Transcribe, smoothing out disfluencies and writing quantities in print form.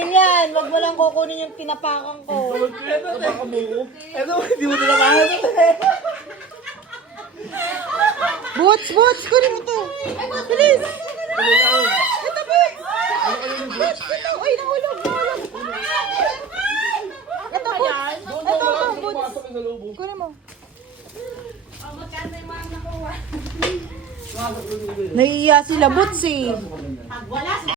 akin yan. Wag mo lang kukunin yung tinapakan ko. Baka mo. Eto, hindi mo nila mahal. Boots! Kunin mo to. Bilis! Ito, Boots! Boots, ito. Uy, nahulog. Ito, Boots. Ito, Boots. Kunin mo. Naiiya sila, Boots eh.